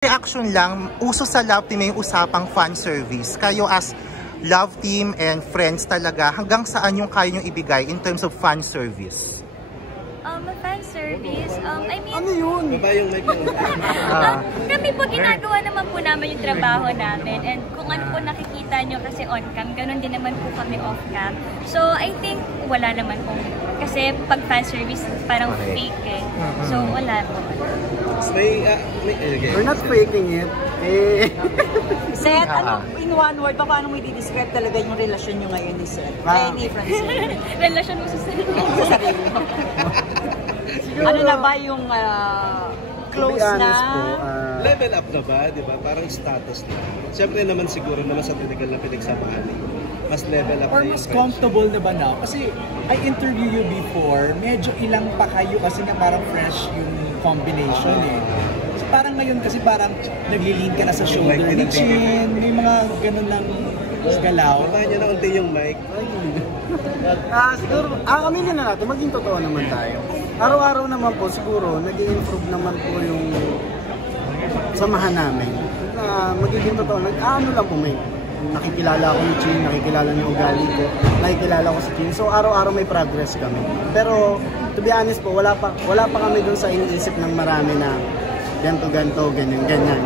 Reaction lang, uso sa love team yung usapang fan service. Kayo as love team and friends talaga, hanggang saan yung kaya nyo ibigay in terms of fan service? Fan service, I mean... Ano yun? Kami po ginagawa naman po namin yung trabaho namin, and kung ano po nakikita nyo kasi on cam, ganun din naman po kami off cam. So I think wala naman po. Kasi pag fan service parang fake eh. So wala po. We're not faking it. Seth, ano, in one word, paano mo i-describe talaga yung relasyon nyo ngayon ni Seth? Ay, ni Francine. Relasyon mo sa sarili. Sa sarili mo. Ano na ba yung close na? Level up na ba, di ba? Parang status na. Siyempre naman siguro naman sa technical na pinagsamahan. Mas level up or na mas comfortable na ba now? Kasi I interviewed you before, medyo ilang pa kayo kasi nga parang fresh yung combination eh. So parang ngayon kasi parang naglilin ka na sa shoulder ni Chin, may mga ganun lang galaw. Baka niya na unti yung mic. Siguro, aminin na natin, maging totoo naman tayo. Araw-araw naman po siguro, nag-i-improve naman po yung samahan namin. Magiging totoo, ano lang po, may nakikilala ako ni Chin, nakikilala niya ugali ko, nakikilala ko si Chin. So araw-araw may progress kami. Pero to be honest po, wala pa kami dun sa iniisip ng marami na ganto, ganyan, ganyan.